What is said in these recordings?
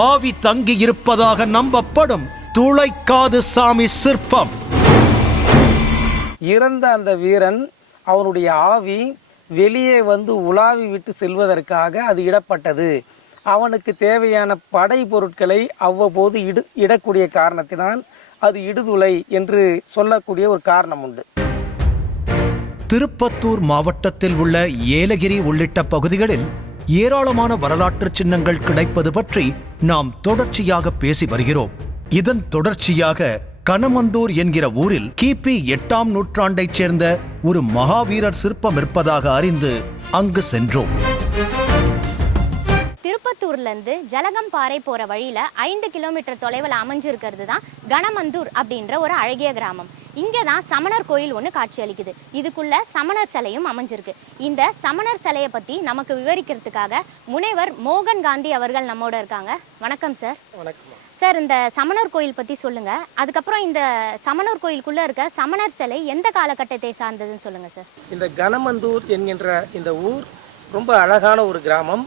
ஆவி தங்கி இருப்பதாக நம்பப்படும் துளைக்காது சாமி சிற்பம். இறந்த அந்த வீரன் அவனுடைய ஆவி வெளியே வந்து உலாவி விட்டு செல்வதற்காக அது இடப்பட்டது. அவனுக்கு தேவையான படை பொருட்களை அவ்வப்போது இடக்கூடிய காரணத்தினால் அது இடுதுளை என்று சொல்லக்கூடிய ஒரு காரணம் உண்டு. திருப்பத்தூர் மாவட்டத்தில் உள்ள ஏலகிரி உள்ளிட்ட பகுதிகளில் ஏராளமான வரலாற்று சின்னங்கள் கிடைப்பது பற்றி நாம் தொடர்ச்சியாக பேசி வருகிறோம். இதன் தொடர்ச்சியாக கனமந்தூர் என்கிற ஊரில் கிபி 8ஆம் நூற்றாண்டைச் சேர்ந்த ஒரு மகாவீரர் சிற்பம் இருப்பதாக அறிந்து அங்கு சென்றோம். திருப்பத்தூர்லேருந்து ஜலகம்பாறை போகிற வழியில் 5 கிலோமீட்டர் தொலைவில் அமைஞ்சிருக்கிறது தான் கனமந்தூர் அப்படின்ற ஒரு அழகிய கிராமம். இங்கே தான் சமணர் கோயில் ஒன்று காட்சி அளிக்குது. இதுக்குள்ள சமணர் சிலையும் அமைஞ்சிருக்கு. இந்த சமணர் சிலையை பற்றி நமக்கு விவரிக்கிறதுக்காக முனைவர் மோகன் காந்தி அவர்கள் நம்மோட இருக்காங்க. வணக்கம் சார். வணக்கம் சார். இந்த சமணர் கோயில் பற்றி சொல்லுங்கள். அதுக்கப்புறம் இந்த சமணர் கோயிலுக்குள்ளே இருக்க சமணர் சிலை எந்த காலகட்டத்தை சார்ந்ததுன்னு சொல்லுங்கள் சார். இந்த கனமந்தூர் என்கின்ற இந்த ஊர் ரொம்ப அழகான ஒரு கிராமம்.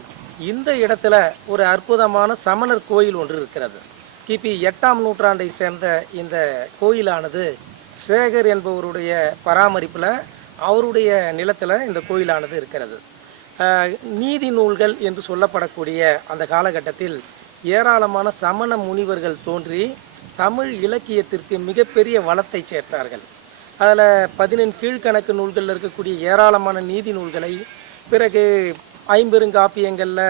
இந்த இடத்துல ஒரு அற்புதமான சமணர் கோயில் ஒன்று இருக்கிறது. கிபி 8ஆம் நூற்றாண்டை சேர்ந்த இந்த கோயிலானது சேகர் என்பவருடைய பராமரிப்பில் அவருடைய நிலத்தில் இந்த கோயிலானது இருக்கிறது. நீதி நூல்கள் என்று சொல்லப்படக்கூடிய அந்த காலகட்டத்தில் ஏராளமான சமண முனிவர்கள் தோன்றி தமிழ் இலக்கியத்திற்கு மிகப்பெரிய வளத்தை சேர்த்தார்கள். அதில் 14 கீழ்கணக்கு நூல்களில் இருக்கக்கூடிய ஏராளமான நீதி நூல்களை, பிறகு 5 பெருங்காப்பியங்களில்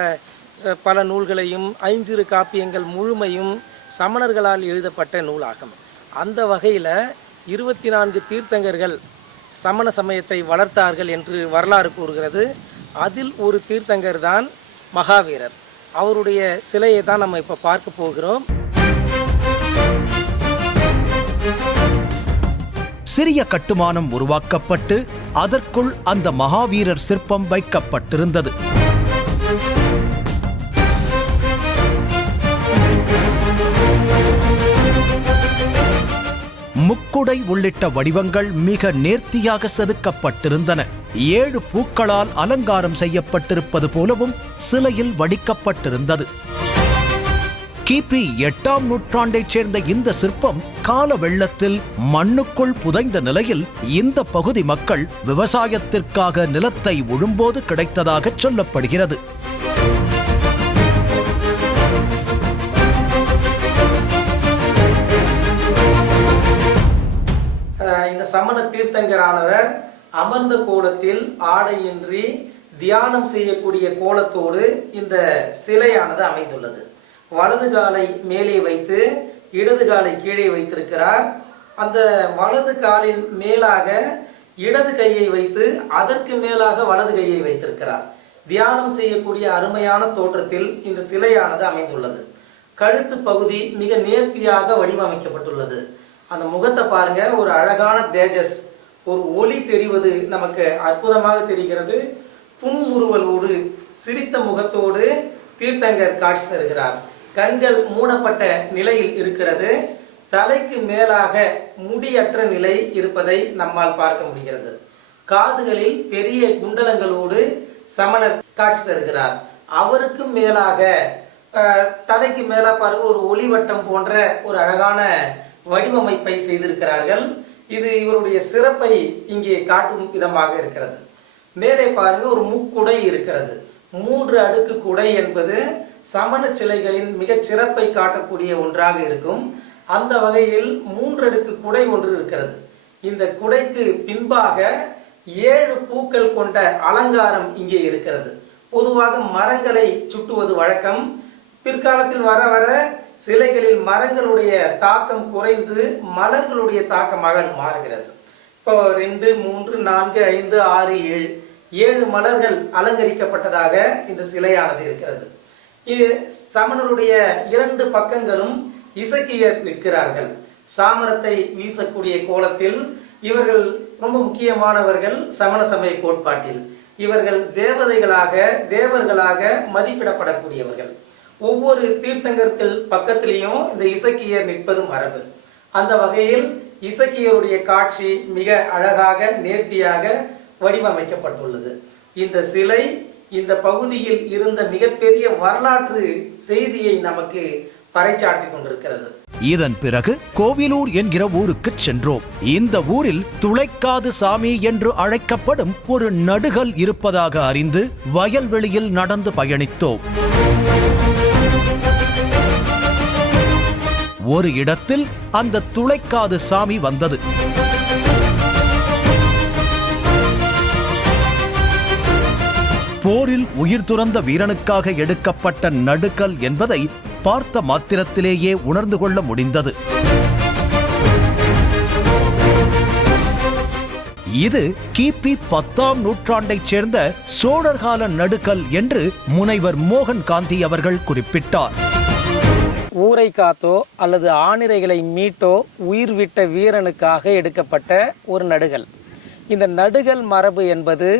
பல நூல்களையும் 5 காப்பியங்கள் முழுமையும் சமணர்களால் எழுதப்பட்ட நூலாகும். அந்த வகையில் 24 தீர்த்தங்கர்கள் சமண சமயத்தை வளர்த்தார்கள் என்று வரலாறு கூறுகிறது. அதில் ஒரு தீர்த்தங்கர் தான் மகாவீரர். அவருடைய சிலையை தான் நம்ம இப்போ பார்க்க போகிறோம். சிறிய கட்டுமானம் உருவாக்கப்பட்டு அதற்குள் அந்த மகாவீரர் சிற்பம் வைக்கப்பட்டிருந்தது. முக்குடை உள்ளிட்ட வடிவங்கள் மிக நேர்த்தியாக செதுக்கப்பட்டிருந்தன. 7 பூக்களால் அலங்காரம் செய்யப்பட்டிருப்பது போலவும் சிலையில் வடிக்கப்பட்டிருந்தது. கிபி 8ஆம் நூற்றாண்டைச் சேர்ந்த இந்த சிற்பம் கால வெள்ளத்தில் மண்ணுக்குள் புதைந்த நிலையில் இந்த பகுதி மக்கள் விவசாயத்திற்காக நிலத்தை உழும்போது கிடைத்ததாக சொல்லப்படுகிறது. இந்த சமண தீர்த்தங்கரானவர் அமர்ந்த கோலத்தில் ஆடையின்றி தியானம் செய்யக்கூடிய கோலத்தோடு இந்த சிலையானது அமைந்துள்ளது. வலது காலை மேலே வைத்து இடது காலை கீழே வைத்திருக்கிறார். அந்த வலது காலின் மேலாக இடது கையை வைத்து அதற்கு மேலாக வலது கையை வைத்திருக்கிறார். தியானம் செய்யக்கூடிய அருமையான தோற்றத்தில் இந்த சிலையானது அமைந்துள்ளது. கழுத்து பகுதி மிக நேர்த்தியாக வடிவமைக்கப்பட்டுள்ளது. அந்த முகத்தை பாருங்க, ஒரு அழகான தேஜஸ், ஒரு ஒளி தெரிவது நமக்கு அற்புதமாக தெரிகிறது. புன்முறுவலோடு சிரித்த முகத்தோடு தீர்த்தங்கர் காட்சி தருகிறார். கண்கள் மூடப்பட்ட நிலையில் இருக்கிறது. தலைக்கு மேலாக முடியற்ற நிலை இருப்பதை நம்மால் பார்க்க முடிகிறது. காதுகளில் பெரிய குண்டலங்களோடு சமணர் காட்சி தருகிறார். அவருக்கு மேலாக தலைக்கு மேல பாருங்க, ஒரு ஒளிவட்டம் போன்ற ஒரு அழகான வடிவமைப்பை செய்திருக்கிறார்கள். இது இவருடைய சிறப்பை இங்கே காட்டும் விதமாக இருக்கிறது. மேலே பாருங்க, ஒரு முக்குடை இருக்கிறது. 3 அடுக்கு குடை என்பது சமண சிலைகளின் மிகச் சிறப்பை காட்டக்கூடிய ஒன்றாக இருக்கும். அந்த வகையில் 3 அடுக்கு குடை ஒன்று இருக்கிறது. இந்த குடைக்கு பின்பாக 7 பூக்கள் கொண்ட அலங்காரம் இங்கே இருக்கிறது. பொதுவாக மரங்களை சுட்டுவது வழக்கம். பிற்காலத்தில் வர வர சிலைகளில் மரங்களுடைய தாக்கம் குறைந்து மலர்களுடைய தாக்கமாக மாறுகிறது. இப்போ 2, 3, 4, 5, 6, 7 மலர்கள் அலங்கரிக்கப்பட்டதாக இந்த சிலையானது இருக்கிறது. இது சமணருடைய 2 பக்கங்களும் இசக்கியர் நிற்கிறார்கள். சாமரத்தை வீசக்கூடிய கோலத்தில் இவர்கள் ரொம்ப முக்கியமானவர்கள். சமண சமய கோட்பாட்டில் இவர்கள் தேவர்களாக மதிப்பிடப்படக்கூடியவர்கள். ஒவ்வொரு தீர்த்தங்கர்கள் பக்கத்திலையும் இந்த இசக்கியர் நிற்பது மரபு. அந்த வகையில் இசக்கியருடைய காட்சி மிக அழகாக நேர்த்தியாக வடிவமைக்கப்பட்டுள்ளது. இந்த சிலை இந்த பகுதியில் இருந்த மிகப்பெரிய வரலாற்று செய்தியை நமக்கு பறைசாற்றிக் கொண்டிருக்கிறது. இதன் பிறகு கோவிலூர் என்கிற ஊருக்கு சென்றோம். இந்த ஊரில் துளைக்காது சாமி என்று அழைக்கப்படும் ஒரு நடுகல் இருப்பதாக அறிந்து வயல்வெளியில் நடந்து பயணித்தோம். ஒரு இடத்தில் அந்த துளைக்காது சாமி வந்தது. போரில் உயிர் துறந்த வீரனுக்காக எடுக்கப்பட்ட நடுக்கல் என்பதை பார்த்த மாத்திரத்திலேயே உணர்ந்து கொள்ள முடிந்தது. இது கிபி 10ஆம் நூற்றாண்டைச் சேர்ந்த சோழர்கால நடுக்கல் என்று முனைவர் மோகன் காந்தி அவர்கள் குறிப்பிட்டார். ஊரை காத்தோ அல்லது ஆணிரைகளை மீட்டோ உயிர் விட்ட வீரனுக்காக எடுக்கப்பட்ட ஒரு நடுகல். இந்த நடுகல் மரபு என்பது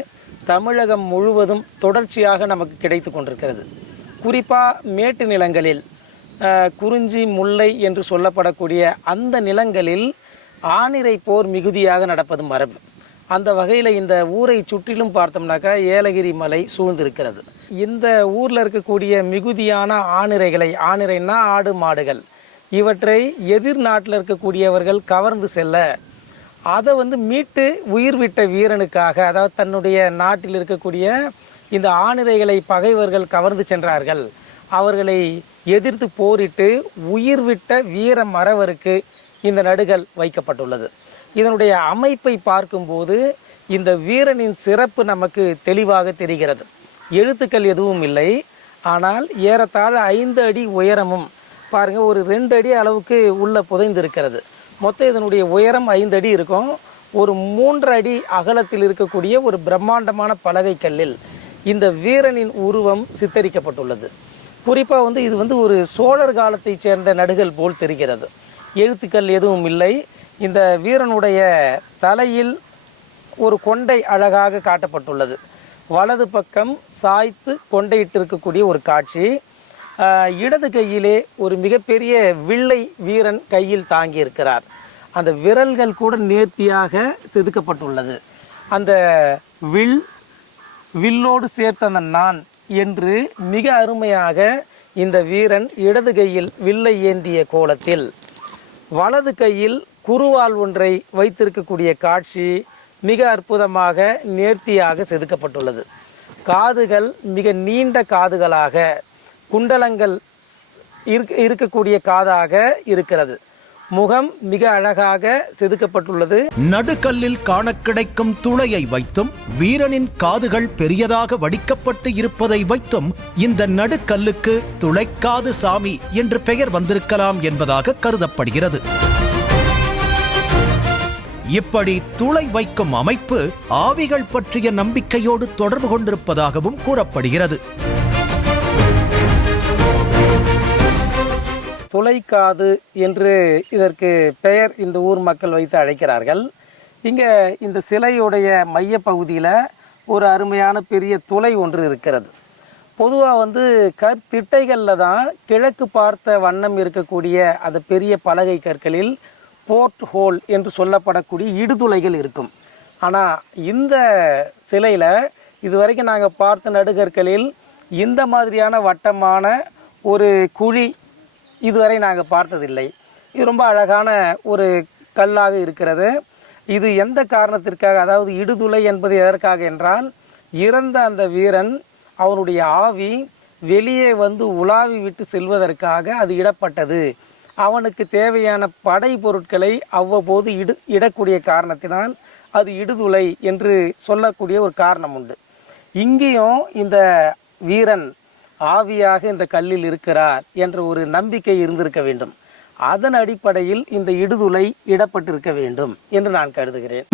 தமிழகம் முழுவதும் தொடர்ச்சியாக நமக்கு கிடைத்து கொண்டிருக்கிறது. குறிப்பாக மேட்டு நிலங்களில் குறிஞ்சி முல்லை என்று சொல்லப்படக்கூடிய அந்த நிலங்களில் ஆணிரை போர் மிகுதியாக நடப்பது மரபு. அந்த வகையில் இந்த ஊரை சுற்றிலும் பார்த்தோம்னாக்கா ஏலகிரி மலை சூழ்ந்திருக்கிறது. இந்த ஊரில் இருக்கக்கூடிய மிகுதியான ஆணிரைகளை, ஆணிரைன்னா ஆடு மாடுகள், இவற்றை எதிர் நாட்டில் இருக்கக்கூடியவர்கள் கவர்ந்து செல்ல அதை மீட்டு உயிர் விட்ட வீரனுக்காக, அதாவது தன்னுடைய நாட்டில் இருக்கக்கூடிய இந்த ஆணிரைகளை பகைவர்கள் கவர்ந்து சென்றார்கள், அவர்களை எதிர்த்து போரிட்டு உயிர் விட்ட வீர மறவருக்கு இந்த நடுகல் வைக்கப்பட்டுள்ளது. இதனுடைய அமைப்பை பார்க்கும்போது இந்த வீரனின் சிறப்பு நமக்கு தெளிவாக தெரிகிறது. எழுத்துக்கள் எதுவும் இல்லை, ஆனால் ஏறத்தாழ 5 அடி உயரமும் பாருங்கள், ஒரு 2 அடி அளவுக்கு உள்ள புதைந்திருக்கிறது. மொத்தம் இதனுடைய உயரம் 5 அடி இருக்கும். ஒரு 3 அடி அகலத்தில் இருக்கக்கூடிய ஒரு பிரம்மாண்டமான பலகை கல்லில் இந்த வீரனின் உருவம் சித்தரிக்கப்பட்டுள்ளது. குறிப்பாக இது ஒரு சோழர் காலத்தைச் சேர்ந்த நடுகல் போல் தெரிகிறது. எழுத்துக்கள் எதுவும் இல்லை. இந்த வீரனுடைய தலையில் ஒரு கொண்டை அழகாக காட்டப்பட்டுள்ளது. வலது பக்கம் சாய்த்து கொண்டையிட்டிருக்கக்கூடிய ஒரு காட்சி. இடது கையிலே ஒரு மிகப்பெரிய வில்லை வீரன் கையில் தாங்கி இருக்கிறார். அந்த விரல்கள் கூட நேர்த்தியாக செதுக்கப்பட்டுள்ளது. அந்த வில்லோடு சேர்த்த அந்த நான் என்று மிக அருமையாக இந்த வீரன் இடது கையில் வில்லை ஏந்திய கோலத்தில் வலது கையில் குருவால் ஒன்றை வைத்திருக்கக்கூடிய காட்சி மிக அற்புதமாக நேர்த்தியாக செதுக்கப்பட்டுள்ளது. காதுகள் மிக நீண்ட காதுகளாக, குண்டலங்கள் இருக்கக்கூடிய காதாக இருக்கிறது. முகம் மிக அழகாக செதுக்கப்பட்டுள்ளது. நடுக்கல்லில் காண கிடைக்கும் துளையை வைத்தும் வீரனின் காதுகள் பெரியதாக வடிக்கப்பட்டு இருப்பதை வைத்தும் இந்த நடுக்கல்லுக்கு துளைக்காது சாமி என்று பெயர் வந்திருக்கலாம் என்பதாக கருதப்படுகிறது. இப்படி துளை வைக்கும் அமைப்பு ஆவிகள் பற்றிய நம்பிக்கையோடு தொடர்பு கொண்டிருப்பதாகவும் கூறப்படுகிறது. துளைக்காது என்று இதற்கு பெயர் இந்த ஊர் மக்கள் வைத்து அழைக்கிறார்கள். இங்கே இந்த சிலையுடைய மைய பகுதியில் ஒரு அருமையான பெரிய துளை ஒன்று இருக்கிறது. பொதுவாக கற்திட்டைகளில் தான் கிழக்கு பார்த்த வண்ணம் இருக்கக்கூடிய அந்த பெரிய பலகை கற்களில் போர்ட் ஹோல் என்று சொல்லப்படக்கூடிய இடுதுளைகள் இருக்கும். ஆனால் இந்த சிலையில் இதுவரைக்கும் நாங்கள் பார்த்த நடுகற்களில் இந்த மாதிரியான வட்டமான ஒரு குழி இதுவரை நாங்கள் பார்த்ததில்லை. இது ரொம்ப அழகான ஒரு கல்லாக இருக்கிறது. இது எந்த காரணத்திற்காக, அதாவது இடுதுளை என்பது எதற்காக என்றால், இறந்த அந்த வீரன் அவனுடைய ஆவி வெளியே உலாவி விட்டு செல்வதற்காக அது இடப்பட்டது. அவனுக்கு தேவையான படை பொருட்களை அவ்வப்போது இடக்கூடிய காரணத்தினால் அது இடுதுளை என்று சொல்லக்கூடிய ஒரு காரணம் உண்டு. இங்கேயும் இந்த வீரன் ஆவியாக இந்த கல்லில் இருக்கிறார் என்ற ஒரு நம்பிக்கை இருந்திருக்க வேண்டும். அதன் அடிப்படையில் இந்த இடுதுளை இடப்பட்டிருக்க வேண்டும் என்று நான் கருதுகிறேன்.